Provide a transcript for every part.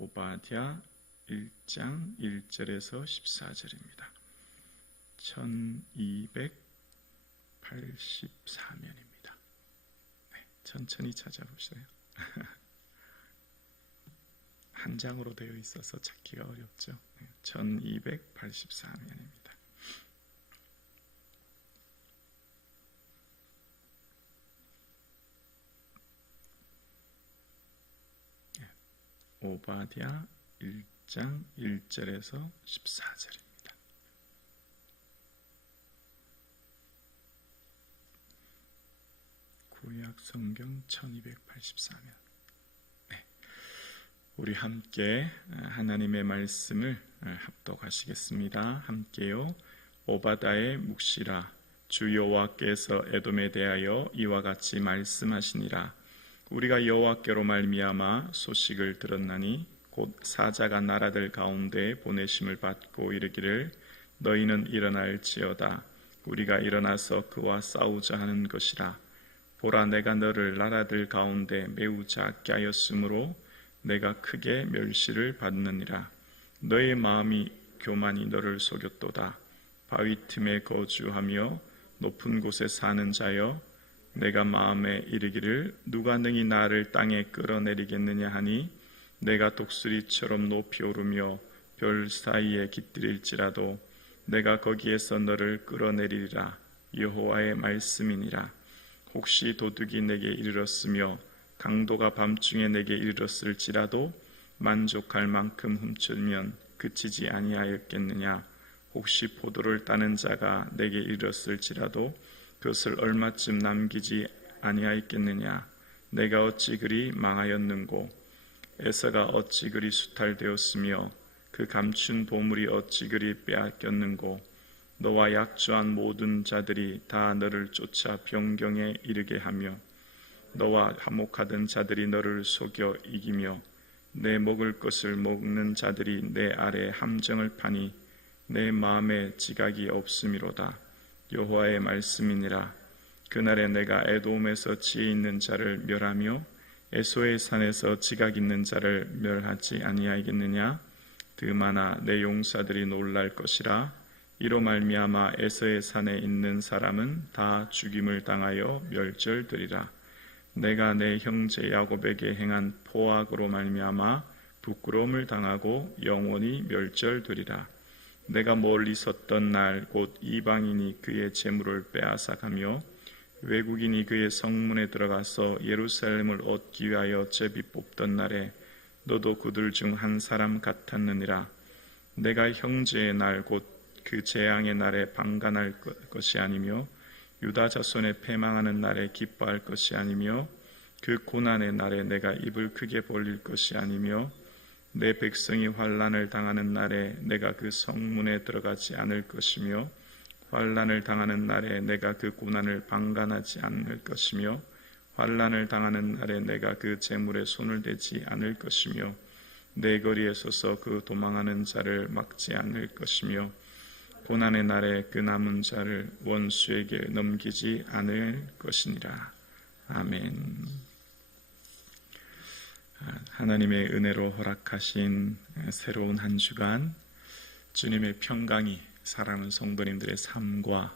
오바댜 1장 1절에서 14절입니다. 1284면입니다. 천천히 찾아보세요. 한 장으로 되어 있어서 찾기가 어렵죠. 1284면입니다. 오바댜 1장 1절에서 14절입니다. 구약 성경 1284면. 우리 함께 하나님의 말씀을 합독하시겠습니다. 함께요. 오바댜의 묵시라. 주 여호와께서 에돔에 대하여 이와 같이 말씀하시니라. 우리가 여호와께로 말미암아 소식을 들었나니 곧 사자가 나라들 가운데 보내심을 받고 이르기를 너희는 일어날지어다. 우리가 일어나서 그와 싸우자 하는 것이라. 보라, 내가 너를 나라들 가운데 매우 작게 하였으므로 내가 크게 멸시를 받느니라. 너의 마음이 교만이 너를 속였도다. 바위 틈에 거주하며 높은 곳에 사는 자여, 내가 마음에 이르기를 누가 능히 나를 땅에 끌어내리겠느냐 하니 내가 독수리처럼 높이 오르며 별 사이에 깃들일지라도 내가 거기에서 너를 끌어내리리라. 여호와의 말씀이니라. 혹시 도둑이 내게 이르렀으며 강도가 밤중에 내게 이르렀을지라도 만족할 만큼 훔치면 그치지 아니하였겠느냐. 혹시 포도를 따는 자가 내게 이르렀을지라도 그것을 얼마쯤 남기지 아니하였겠느냐. 내가 어찌 그리 망하였는고 에서가 어찌 그리 수탈되었으며 그 감춘 보물이 어찌 그리 빼앗겼는고. 너와 약조한 모든 자들이 다 너를 쫓아 병경에 이르게 하며 너와 화목하던 자들이 너를 속여 이기며 내 먹을 것을 먹는 자들이 내 아래 함정을 파니 내 마음에 지각이 없음이로다. 여호와의 말씀이니라. 그날에 내가 에돔에서 지혜 있는 자를 멸하며 에소의 산에서 지각 있는 자를 멸하지 아니하겠느냐. 드마나 내 용사들이 놀랄 것이라. 이로 말미암아 에서의 산에 있는 사람은 다 죽임을 당하여 멸절되리라. 내가 내 형제 야곱에게 행한 포악으로 말미암아 부끄러움을 당하고 영원히 멸절되리라. 내가 멀리 섰던 날 곧 이방인이 그의 재물을 빼앗아가며 외국인이 그의 성문에 들어가서 예루살렘을 얻기 위하여 제비 뽑던 날에 너도 그들 중 한 사람 같았느니라. 내가 형제의 날 곧 그 재앙의 날에 방관할 것이 아니며 유다 자손의 패망하는 날에 기뻐할 것이 아니며 그 고난의 날에 내가 입을 크게 벌릴 것이 아니며 내 백성이 환난을 당하는 날에 내가 그 성문에 들어가지 않을 것이며 환난을 당하는 날에 내가 그 고난을 방관하지 않을 것이며 환난을 당하는 날에 내가 그 재물에 손을 대지 않을 것이며 내 거리에 서서 그 도망하는 자를 막지 않을 것이며 고난의 날에 그 남은 자를 원수에게 넘기지 않을 것이니라. 아멘. 하나님의 은혜로 허락하신 새로운 한 주간 주님의 평강이 사랑하는 성도님들의 삶과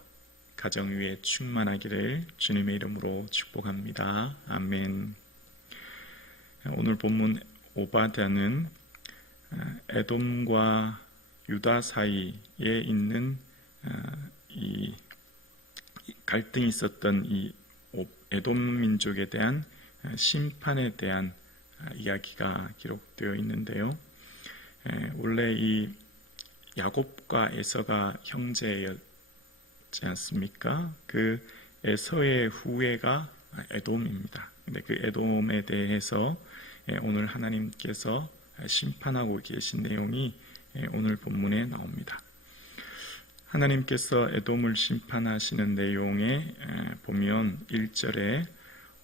가정 위에 충만하기를 주님의 이름으로 축복합니다. 아멘. 오늘 본문 오바댜는 에돔과 유다 사이에 있는 이 갈등이 있었던 이 에돔 민족에 대한 심판에 대한 이야기가 기록되어 있는데요. 원래 이 야곱과 에서가 형제였지 않습니까? 그 에서의 후예가 에돔입니다. 근데 그 에돔에 대해서 오늘 하나님께서 심판하고 계신 내용이 오늘 본문에 나옵니다. 하나님께서 에돔을 심판하시는 내용에 보면 1절에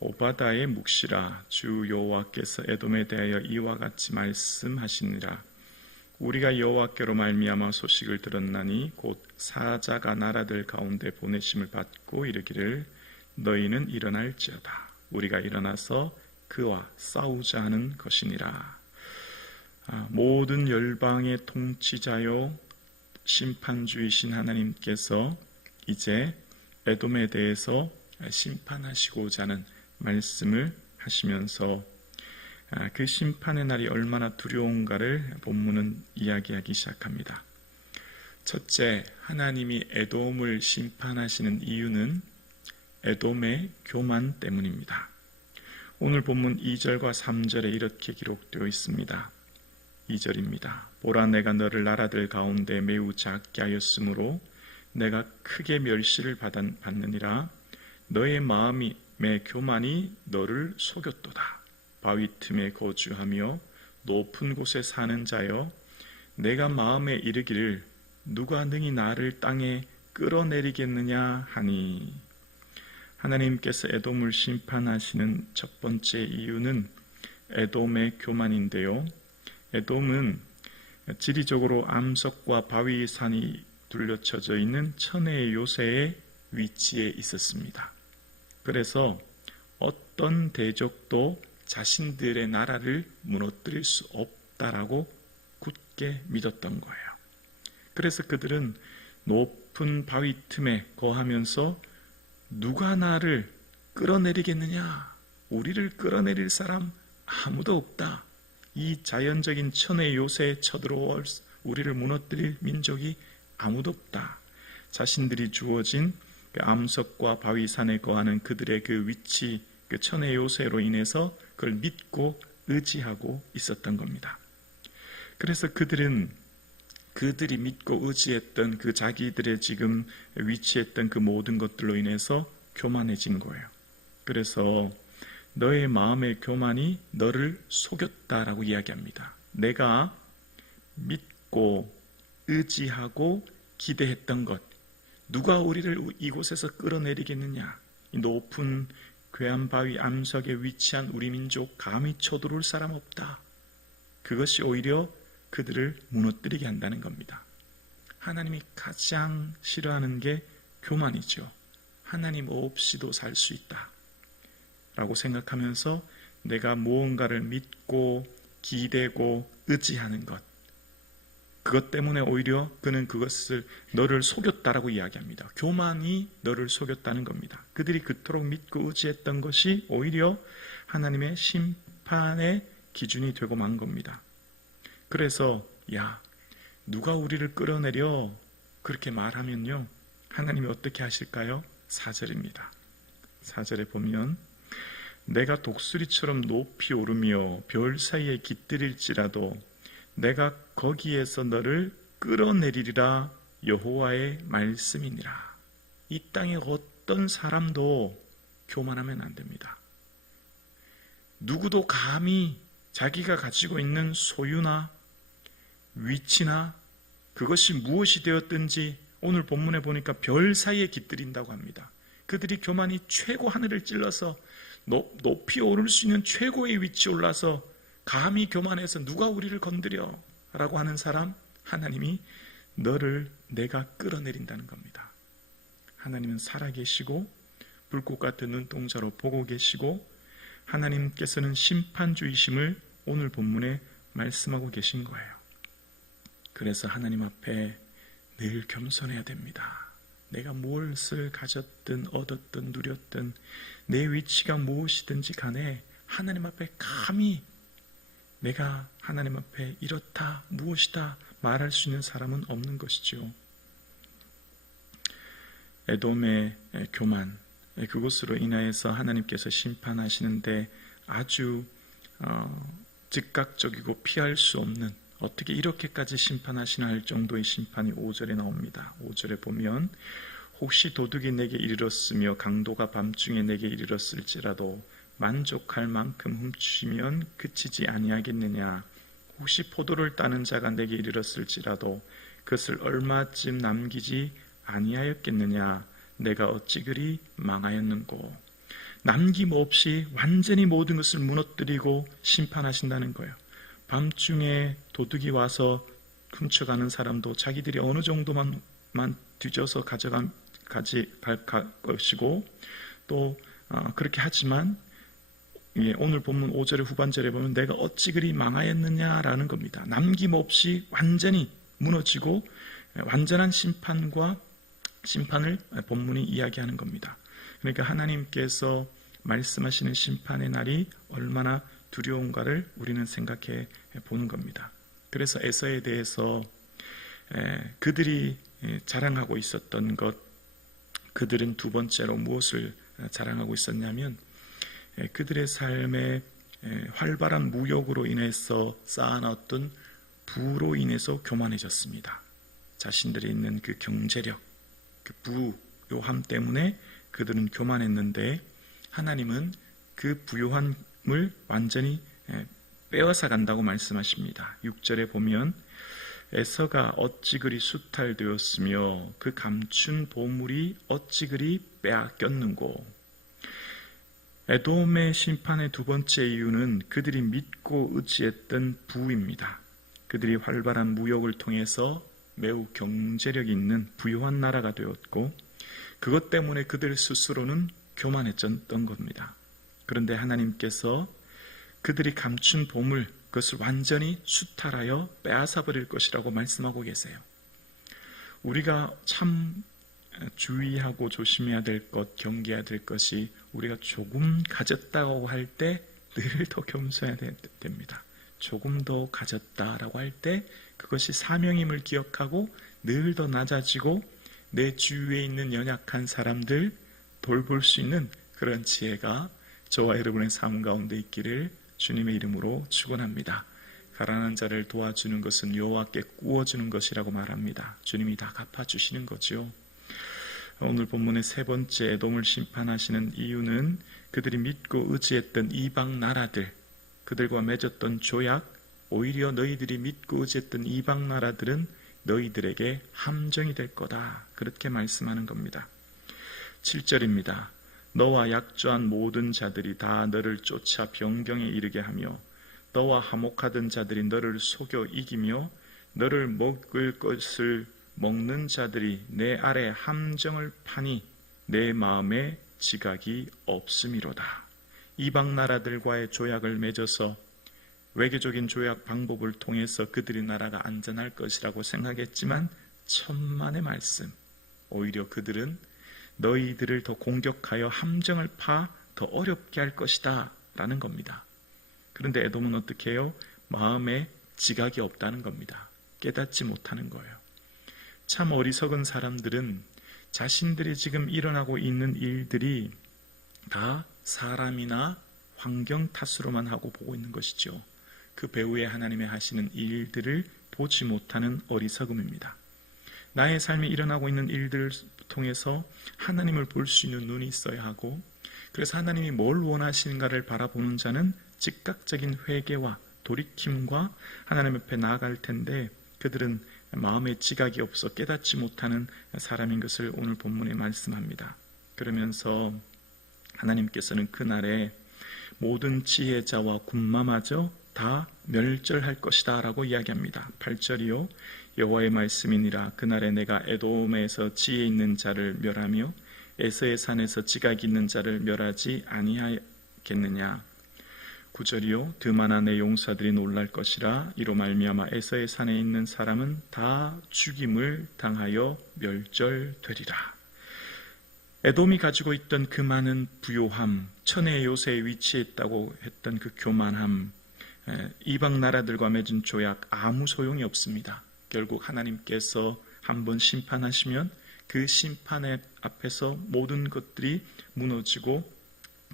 오바댜의 묵시라. 주 여호와께서 에돔에 대하여 이와 같이 말씀하시니라. 우리가 여호와께로 말미암아 소식을 들었나니 곧 사자가 나라들 가운데 보내심을 받고 이르기를 너희는 일어날지어다. 우리가 일어나서 그와 싸우자 하는 것이니라. 모든 열방의 통치자요 심판주이신 하나님께서 이제 에돔에 대해서 심판하시고자 하는 말씀을 하시면서 그 심판의 날이 얼마나 두려운가를 본문은 이야기하기 시작합니다. 첫째, 하나님이 에돔을 심판하시는 이유는 에돔의 교만 때문입니다. 오늘 본문 2절과 3절에 이렇게 기록되어 있습니다. 2절입니다. 보라, 내가 너를 나라들 가운데 매우 작게 하였으므로 내가 크게 멸시를 받느니라. 너의 마음의 교만이 너를 속였도다. 바위 틈에 거주하며 높은 곳에 사는 자여, 내가 마음에 이르기를 누가 능히 나를 땅에 끌어내리겠느냐 하니. 하나님께서 에돔을 심판하시는 첫 번째 이유는 에돔의 교만인데요. 에돔은 지리적으로 암석과 바위산이 둘러쳐져 있는 천혜의 요새의 위치에 있었습니다. 그래서 어떤 대적도 자신들의 나라를 무너뜨릴 수 없다라고 굳게 믿었던 거예요. 그래서 그들은 높은 바위 틈에 거하면서 누가 나를 끌어내리겠느냐? 우리를 끌어내릴 사람 아무도 없다. 이 자연적인 천의 요새에 쳐들어올 우리를 무너뜨릴 민족이 아무도 없다. 자신들이 주어진 그 암석과 바위산에 거하는 그들의 그 위치, 그 천의 요새로 인해서 그걸 믿고 의지하고 있었던 겁니다. 그래서 그들이 믿고 의지했던 그 자기들의 지금 위치했던 그 모든 것들로 인해서 교만해진 거예요. 그래서 너의 마음의 교만이 너를 속였다라고 이야기합니다. 내가 믿고 의지하고 기대했던 것, 누가 우리를 이곳에서 끌어내리겠느냐? 이 높은 괴한바위 암석에 위치한 우리 민족 감히 쳐들어올 사람 없다. 그것이 오히려 그들을 무너뜨리게 한다는 겁니다. 하나님이 가장 싫어하는 게 교만이죠. 하나님 없이도 살 수 있다 라고 생각하면서 내가 무언가를 믿고 기대고 의지하는 것, 그것 때문에 오히려 그는 그것을 너를 속였다라고 이야기합니다. 교만이 너를 속였다는 겁니다. 그들이 그토록 믿고 의지했던 것이 오히려 하나님의 심판의 기준이 되고 만 겁니다. 그래서 누가 우리를 끌어내려 그렇게 말하면요, 하나님이 어떻게 하실까요? 4절입니다. 4절에 보면 내가 독수리처럼 높이 오르며 별 사이에 깃들일지라도 내가 거기에서 너를 끌어내리리라. 여호와의 말씀이니라. 이 땅에 어떤 사람도 교만하면 안 됩니다. 누구도 감히 자기가 가지고 있는 소유나 위치나 그것이 무엇이 되었든지, 오늘 본문에 보니까 별 사이에 깃들인다고 합니다. 그들이 교만이 최고 하늘을 찔러서 높이 오를 수 있는 최고의 위치에 올라서 감히 교만해서 누가 우리를 건드려 라고 하는 사람, 하나님이 너를 내가 끌어내린다는 겁니다. 하나님은 살아계시고 불꽃 같은 눈동자로 보고 계시고 하나님께서는 심판주이심을 오늘 본문에 말씀하고 계신 거예요. 그래서 하나님 앞에 늘 겸손해야 됩니다. 내가 무엇을 가졌든 얻었든 누렸든 내 위치가 무엇이든지 간에 하나님 앞에 감히 내가 하나님 앞에 이렇다 무엇이다 말할 수 있는 사람은 없는 것이죠. 에돔의 교만, 그것으로 인하여서 하나님께서 심판하시는데 아주 즉각적이고 피할 수 없는, 어떻게 이렇게까지 심판하시나 할 정도의 심판이 5절에 나옵니다. 5절에 보면 혹시 도둑이 내게 이르렀으며 강도가 밤중에 내게 이르렀을지라도 만족할 만큼 훔치면 그치지 아니하겠느냐. 혹시 포도를 따는 자가 내게 이르렀을지라도 그것을 얼마쯤 남기지 아니하였겠느냐. 내가 어찌 그리 망하였는고. 남김없이 완전히 모든 것을 무너뜨리고 심판하신다는 거예요. 밤중에 도둑이 와서 훔쳐가는 사람도 자기들이 어느 정도만 뒤져서 가져갈 것이고 또 그렇게 하지만 오늘 본문 5절의 후반절에 보면 내가 어찌 그리 망하였느냐라는 겁니다. 남김없이 완전히 무너지고 완전한 심판을 본문이 이야기하는 겁니다. 그러니까 하나님께서 말씀하시는 심판의 날이 얼마나 두려운가를 우리는 생각해 보는 겁니다. 그래서 에서에 대해서 그들이 자랑하고 있었던 것, 그들은 두 번째로 무엇을 자랑하고 있었냐면 그들의 삶에 활발한 무역으로 인해서 쌓아놨던 부로 인해서 교만해졌습니다. 자신들이 있는 그 경제력, 그 부요함 때문에 그들은 교만했는데 하나님은 그 부요함을 완전히 빼앗아 간다고 말씀하십니다. 6절에 보면 에서가 어찌 그리 수탈되었으며 그 감춘 보물이 어찌 그리 빼앗겼는고. 에돔의 심판의 두 번째 이유는 그들이 믿고 의지했던 부입니다. 그들이 활발한 무역을 통해서 매우 경제력 있는 부유한 나라가 되었고 그것 때문에 그들 스스로는 교만해졌던 겁니다. 그런데 하나님께서 그들이 감춘 보물, 그것을 완전히 수탈하여 빼앗아버릴 것이라고 말씀하고 계세요. 우리가 참 주의하고 조심해야 될 것, 경계해야 될 것이 우리가 조금 가졌다고 할 때 늘 더 겸손해야 됩니다. 조금 더 가졌다라고 할 때 그것이 사명임을 기억하고 늘 더 낮아지고 내 주위에 있는 연약한 사람들 돌볼 수 있는 그런 지혜가 저와 여러분의 삶 가운데 있기를 주님의 이름으로 축원합니다. 가난한 자를 도와주는 것은 여호와께 구워주는 것이라고 말합니다. 주님이 다 갚아주시는 거죠. 오늘 본문의 세 번째 에돔을 심판하시는 이유는 그들이 믿고 의지했던 이방 나라들, 그들과 맺었던 조약, 오히려 너희들이 믿고 의지했던 이방 나라들은 너희들에게 함정이 될 거다. 그렇게 말씀하는 겁니다. 7절입니다. 너와 약조한 모든 자들이 다 너를 쫓아 병경에 이르게 하며 너와 화목하던 자들이 너를 속여 이기며 너를 먹을 것을 먹는 자들이 내 아래 함정을 파니 내 마음에 지각이 없음이로다. 이방 나라들과의 조약을 맺어서 외교적인 조약 방법을 통해서 그들의 나라가 안전할 것이라고 생각했지만 천만의 말씀, 오히려 그들은 너희들을 더 공격하여 함정을 파 더 어렵게 할 것이다 라는 겁니다. 그런데 에돔은 어떻게 해요? 마음에 지각이 없다는 겁니다. 깨닫지 못하는 거예요. 참 어리석은 사람들은 자신들이 지금 일어나고 있는 일들이 다 사람이나 환경 탓으로만 하고 보고 있는 것이죠. 그 배후에 하나님의 하시는 일들을 보지 못하는 어리석음입니다. 나의 삶에 일어나고 있는 일들을 통해서 하나님을 볼 수 있는 눈이 있어야 하고, 그래서 하나님이 뭘 원하시는가를 바라보는 자는 즉각적인 회개와 돌이킴과 하나님 앞에 나아갈 텐데 그들은 마음에 지각이 없어 깨닫지 못하는 사람인 것을 오늘 본문에 말씀합니다. 그러면서 하나님께서는 그날에 모든 지혜자와 군마마저 다 멸절할 것이다 라고 이야기합니다. 8절이요. 여호와의 말씀이니라. 그날에 내가 에돔에서 지혜 있는 자를 멸하며 에서의 산에서 지각 있는 자를 멸하지 아니하겠느냐. 9절이요. 드만한 내 용사들이 놀랄 것이라. 이로 말미암아 에서의 산에 있는 사람은 다 죽임을 당하여 멸절되리라. 에돔이 가지고 있던 그 많은 부요함, 천의 요새에 위치했다고 했던 그 교만함, 이방 나라들과 맺은 조약 아무 소용이 없습니다. 결국 하나님께서 한번 심판하시면 그 심판의 앞에서 모든 것들이 무너지고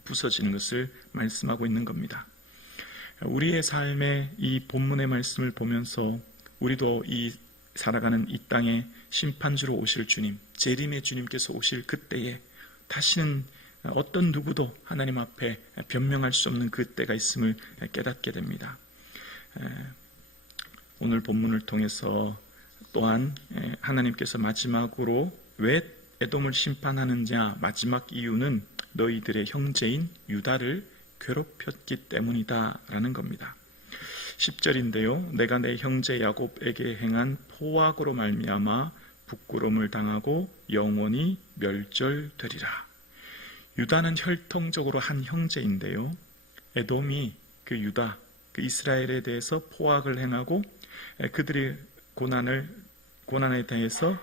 부서지는 것을 말씀하고 있는 겁니다. 우리의 삶의 이 본문의 말씀을 보면서 우리도 이 살아가는 이 땅에 심판주로 오실 주님, 재림의 주님께서 오실 그때에 다시는 어떤 누구도 하나님 앞에 변명할 수 없는 그때가 있음을 깨닫게 됩니다. 오늘 본문을 통해서 또한 하나님께서 마지막으로 왜 에돔을 심판하는지 마지막 이유는 너희들의 형제인 유다를 괴롭혔기 때문이다 라는 겁니다. 10절인데요. 내가 내 형제 야곱에게 행한 포악으로 말미암아 부끄러움을 당하고 영원히 멸절되리라. 유다는 혈통적으로 한 형제인데요. 에돔이 그 유다, 그 이스라엘에 대해서 포악을 행하고 그들의 고난에 대해서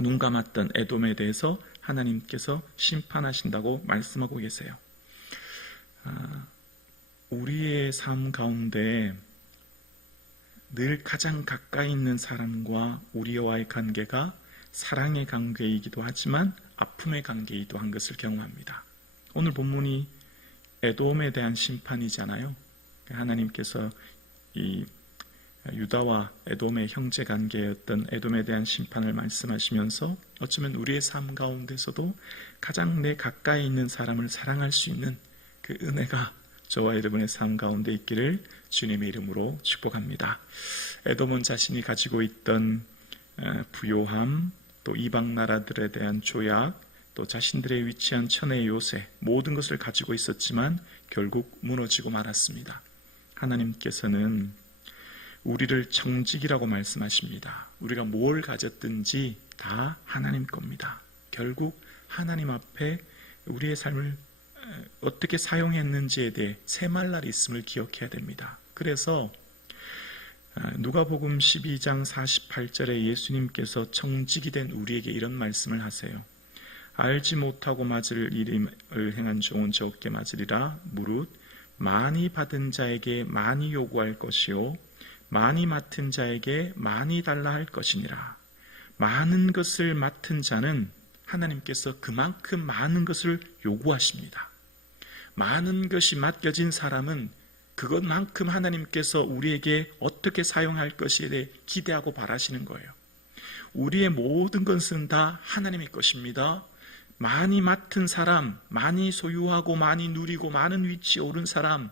눈 감았던 에돔에 대해서 하나님께서 심판하신다고 말씀하고 계세요. 우리의 삶 가운데 늘 가장 가까이 있는 사람과 우리와의 관계가 사랑의 관계이기도 하지만 아픔의 관계이기도 한 것을 경험합니다. 오늘 본문이 에돔에 대한 심판이잖아요. 하나님께서 이 유다와 에돔의 형제 관계였던 에돔에 대한 심판을 말씀하시면서 어쩌면 우리의 삶 가운데서도 가장 내 가까이 있는 사람을 사랑할 수 있는 그 은혜가 저와 여러분의 삶 가운데 있기를 주님의 이름으로 축복합니다. 에돔은 자신이 가지고 있던 부요함, 또 이방 나라들에 대한 조약, 또 자신들의 위치한 천의 요새, 모든 것을 가지고 있었지만 결국 무너지고 말았습니다. 하나님께서는 우리를 청직이라고 말씀하십니다. 우리가 뭘 가졌든지 다 하나님 겁니다. 결국 하나님 앞에 우리의 삶을 어떻게 사용했는지에 대해 샘할 날이 있음을 기억해야 됩니다. 그래서 누가복음 12장 48절에 예수님께서 청직이 된 우리에게 이런 말씀을 하세요. 알지 못하고 맞을 일을 행한 종은 적게 맞으리라. 무릇 많이 받은 자에게 많이 요구할 것이요 많이 맡은 자에게 많이 달라 할 것이니라. 많은 것을 맡은 자는 하나님께서 그만큼 많은 것을 요구하십니다. 많은 것이 맡겨진 사람은 그것만큼 하나님께서 우리에게 어떻게 사용할 것에 대해 기대하고 바라시는 거예요. 우리의 모든 것은 다 하나님의 것입니다. 많이 맡은 사람, 많이 소유하고 많이 누리고 많은 위치에 오른 사람,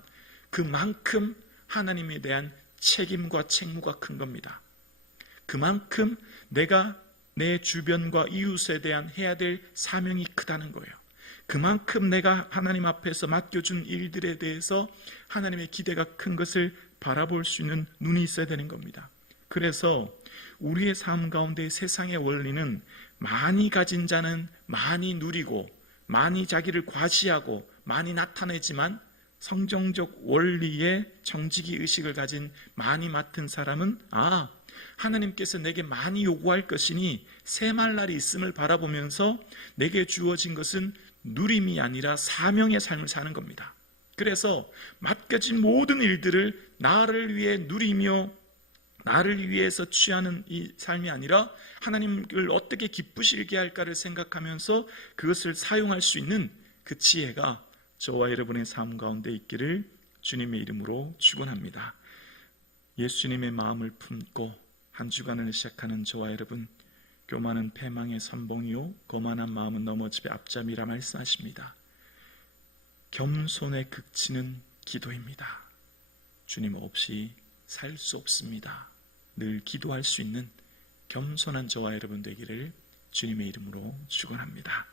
그만큼 하나님에 대한 책임과 책무가 큰 겁니다. 그만큼 내가 내 주변과 이웃에 대한 해야 될 사명이 크다는 거예요. 그만큼 내가 하나님 앞에서 맡겨준 일들에 대해서 하나님의 기대가 큰 것을 바라볼 수 있는 눈이 있어야 되는 겁니다. 그래서 우리의 삶 가운데 세상의 원리는 많이 가진 자는 많이 누리고 많이 자기를 과시하고 많이 나타내지만 성경적 원리의 정직이 의식을 가진 많이 맡은 사람은 하나님께서 내게 많이 요구할 것이니 샘할 날이 있음을 바라보면서 내게 주어진 것은 누림이 아니라 사명의 삶을 사는 겁니다. 그래서 맡겨진 모든 일들을 나를 위해 누리며 나를 위해서 취하는 이 삶이 아니라 하나님을 어떻게 기쁘시게 할까를 생각하면서 그것을 사용할 수 있는 그 지혜가 저와 여러분의 삶 가운데 있기를 주님의 이름으로 축원합니다. 예수님의 마음을 품고 한 주간을 시작하는 저와 여러분, 교만은 패망의 선봉이요 거만한 마음은 넘어집의 앞잠이라 말씀하십니다. 겸손의 극치는 기도입니다. 주님 없이 살 수 없습니다. 늘 기도할 수 있는 겸손한 저와 여러분 되기를 주님의 이름으로 축원합니다.